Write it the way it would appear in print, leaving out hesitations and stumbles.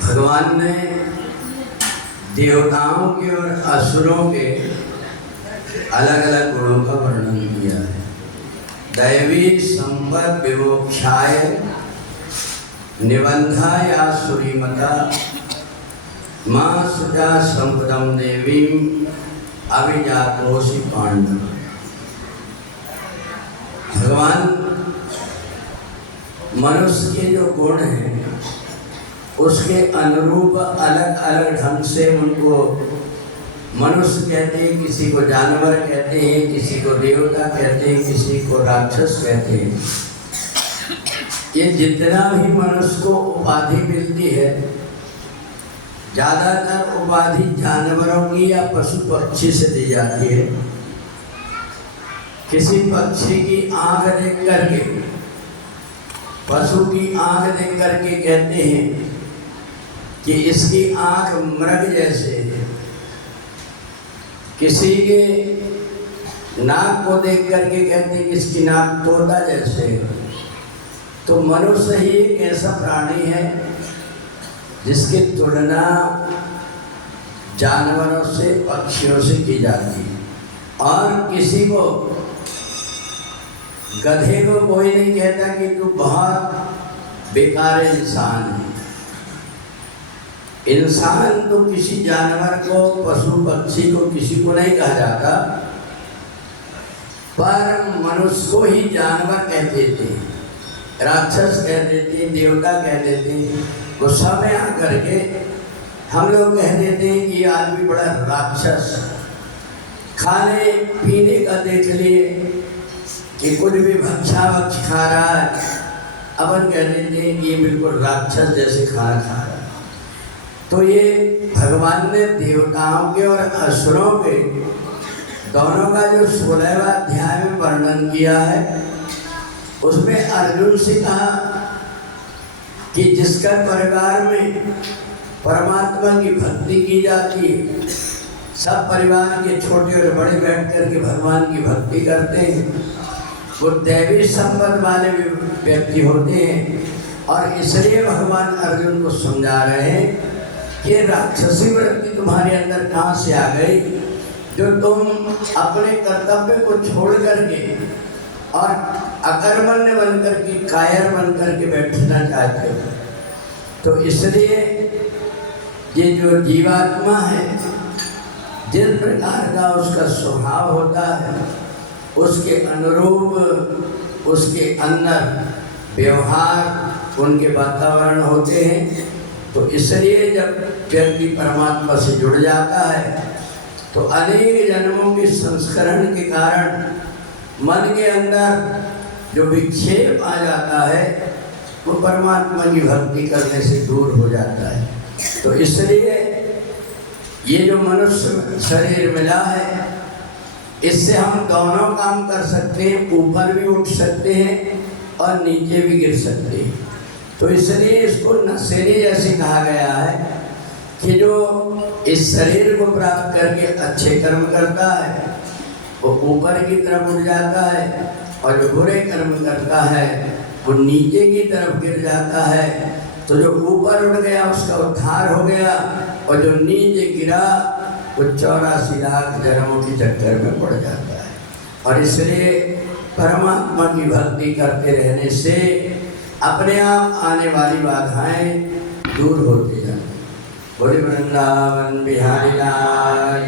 भगवान ने देवताओं के और असुरों के अलग अलग गुणों का वर्णन किया है। दैवी संपद विमोक्षाय निबंधाय आसुरीमता मां सुजा संपदम देवीं अभिजातोषि पांडव। भगवान मनुष्य के जो गुण हैं उसके अनुरूप अलग अलग ढंग से उनको मनुष्य कहते हैं, किसी को जानवर कहते हैं, किसी को देवता कहते हैं, किसी को राक्षस कहते हैं। ये जितना भी मनुष्य को उपाधि मिलती है, ज़्यादातर उपाधि जानवरों की या पशु पक्षी से दी जाती है। किसी पक्षी की आंख देख करके, पशु की आंख देख करके कहते हैं कि इसकी आंख मृग जैसे है। किसी के नाक को देख करके कहते हैं कि इसकी नाक तोता जैसे है। तो मनुष्य ही एक ऐसा प्राणी है जिसकी तुलना जानवरों से, पक्षियों से की जाती है। और किसी को, गधे को कोई नहीं कहता कि तू बहुत बेकार इंसान है। इंसान तो किसी जानवर को, पशु पक्षी को, किसी को नहीं कहा जाता, पर मनुष्य को ही जानवर कह देते, राक्षस कह देते, देवता कह देते। गुस्सा में आकर के हम लोग कह देते हैं कि ये आदमी बड़ा राक्षस। खाने पीने का देख लिए कि कुछ भी भक्षा भक्ष खा रहा है, अपन कह देते हैं कि ये बिल्कुल राक्षस जैसे खाना खा रहा है। तो ये भगवान ने देवताओं के और असुरों के दोनों का जो 16वां अध्याय में वर्णन किया है, उसमें अर्जुन से कहा कि जिसका परिवार में परमात्मा की भक्ति की जाती है, सब परिवार के छोटे और बड़े बैठ कर के भगवान की भक्ति करते हैं, वो दैवी संपद वाले व्यक्ति होते हैं। और इसलिए भगवान अर्जुन को समझा रहे हैं कि राक्षसी वृत्ति तुम्हारे अंदर कहाँ से आ गई, जो तुम अपने कर्तव्य को छोड़ करके और अकर्मण्य बनकर के, कायर बनकर के बैठना चाहते हो। तो इसलिए ये जो जीवात्मा है, जिस प्रकार का उसका स्वभाव होता है, उसके अनुरूप उसके अंदर व्यवहार, उनके वातावरण होते हैं। तो इसलिए जब व्यक्ति परमात्मा से जुड़ जाता है तो अनेक जन्मों के संस्करण के कारण मन के अंदर जो विक्षेप आ जाता है वो परमात्मा की भक्ति करने से दूर हो जाता है। तो इसलिए ये जो मनुष्य शरीर मिला है, इससे हम दोनों काम कर सकते हैं, ऊपर भी उठ सकते हैं और नीचे भी गिर सकते हैं। तो इसलिए इसको नशेड़ी जैसे कहा गया है कि जो इस शरीर को प्राप्त करके अच्छे कर्म करता है वो ऊपर की तरफ उठ जाता है, और जो बुरे कर्म करता है वो नीचे की तरफ गिर जाता है। तो जो ऊपर उठ गया उसका उद्धार हो गया, और जो नीचे गिरा वो 84 लाख जन्मों के चक्कर में पड़ जाता है। और इसलिए परमात्मा की भक्ति करते रहने से अपने आप आने वाली बाधाएं दूर होती जाती। बोले वृंदावन बिहारी लाल